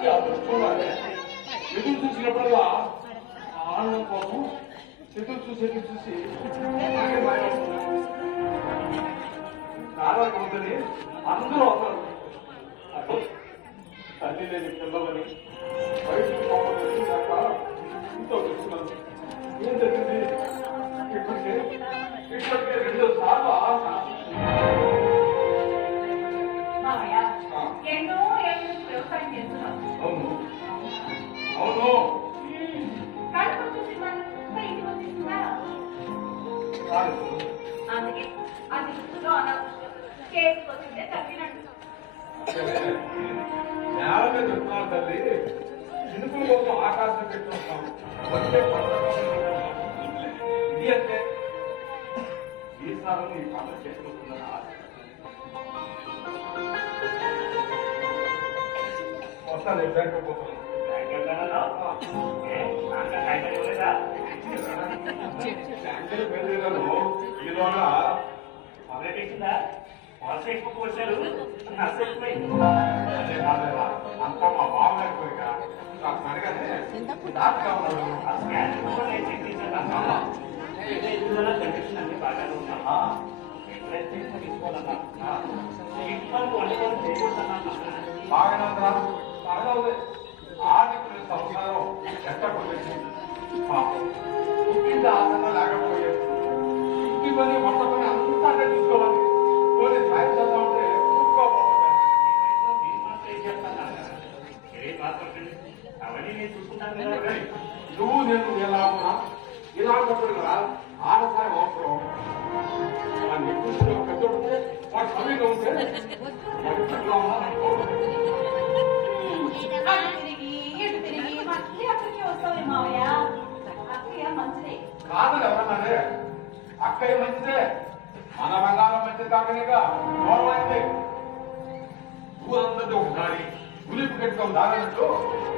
దానికి అదృష్టం ఎదురు చూసినప్పుడల్లా ఆనందం కోసం ఎదురు చూసి నారాయణని అందరూ అవుతారు. అదే తల్లి లేని పిల్లలని బయటకు పోవాలని నాకు ఎంతో చూస్తున్నాను. ఏం జరిగింది? ఇప్పటికే 2 సార్లు అవును అవును అందుకే అది చేసుకొచ్చిందే తగ్గినట్టు నేల మీద చెప్తున్నాను తల్లి. చినుకుల కోసం ఆకాశం పెట్టుకుంటాం. ఇది అంటే ఈసారి ఈ పంట చేసుకుంటున్నాను ఆశ వస్తాను. బ్యాంకు పోతున్నాను. వెళ్ళేదాను ఈలోన మొదలెట్టిందా వలస ఎక్కువ వచ్చారు అంతా మా బాబులేకపోయిగా అడగానే డాక్టర్ ఉన్నాడు. కండిషన్ అన్ని బాగానే ఉన్నా తీసుకోవాలన్నా బాగానే ఉందా? బాగా ఉంది. ఆర్థిక సంసారం ఎట్టకపోయింది. పుట్టింది ఆనందం లేకపోయాడు. ఇంటి పని మొత్తం పని అంతా చూసుకోవాలి. కొన్ని సాయం చేద్దా ఉంటే అవన్నీ నేను చూసుకుంటాను. నువ్వు నేను ఎలా ఉన్నా ఇలాంటప్పుడు కదా ఆడసారి అవసరం. పెద్దోడితే వాడు సమయంగా ఉంటే తిరిగి మళ్ళీ అక్కడికి వస్తావే మావయ్య. అక్కయ్య మంచిదే కాదని ఎవరన్నారే? అక్కయ్య మంచిదే. మన బంగారం మంచిది కాకనేగా గౌరవమైంది. ఊరందరిది ఒక దారి, ఉలిపి కట్టుకో దారినట్టు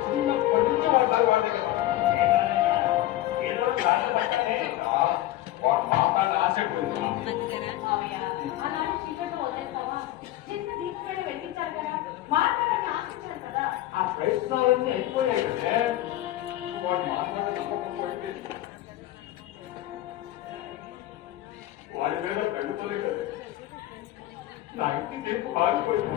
చిన్నప్పటి నుంచి వాడు దారి వాడే కదా. వాడు మాట్లాడిన ఆశపోయింది. మావయ్య అలాంటి చీకట్లో వదిలేస్తావా? చిన్న దీపం వెలిగించారు కదా, మాట్లాడాలని ఆశించారు కదా. ఆ ప్రయత్నాలన్నీ అయిపోయాయి కదే. వాడు మాట్లాడే నమ్మకం పోయింది. వాడి మీద పెరుగుతుంది కదా. నా ఇంటి తీర్పు ఆగిపోయింది.